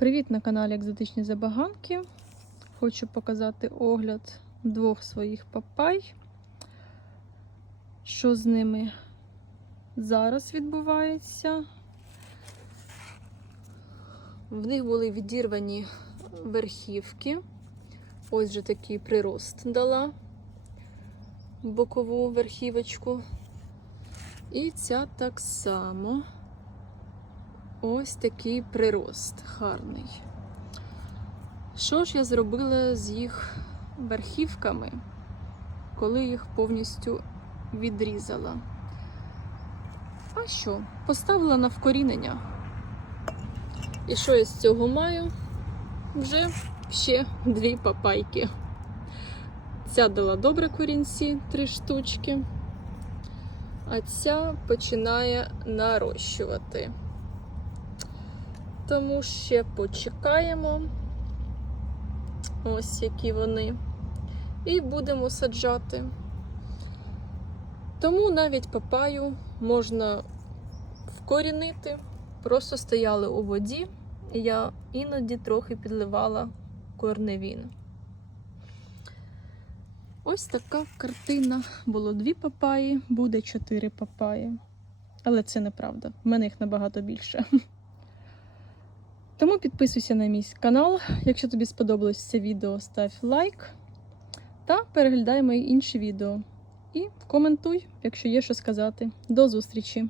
Привіт на каналі Екзотичні Забаганки. Хочу показати огляд двох своїх папай. Що з ними зараз відбувається? В них були відірвані верхівки. Ось же такий прирост дала бокову верхівочку. І ця так само. Ось такий прирост гарний. Що ж я зробила з їх верхівками, коли їх повністю відрізала? А що? Поставила на вкорінення. І що я з цього маю? Вже ще дві папайки. Ця дала добре корінці, три штучки, а ця починає нарощувати. Тому ще почекаємо. Ось які вони. І будемо саджати. Тому навіть папаю можна вкорінити. Просто стояли у воді, і я іноді трохи підливала корневін. Ось така картина. Було дві папаї, буде чотири папаї. Але це неправда. В мене їх набагато більше. Тому підписуйся на мій канал. Якщо тобі сподобалось це відео, став лайк та переглядай мої інші відео. І коментуй, якщо є що сказати. До зустрічі!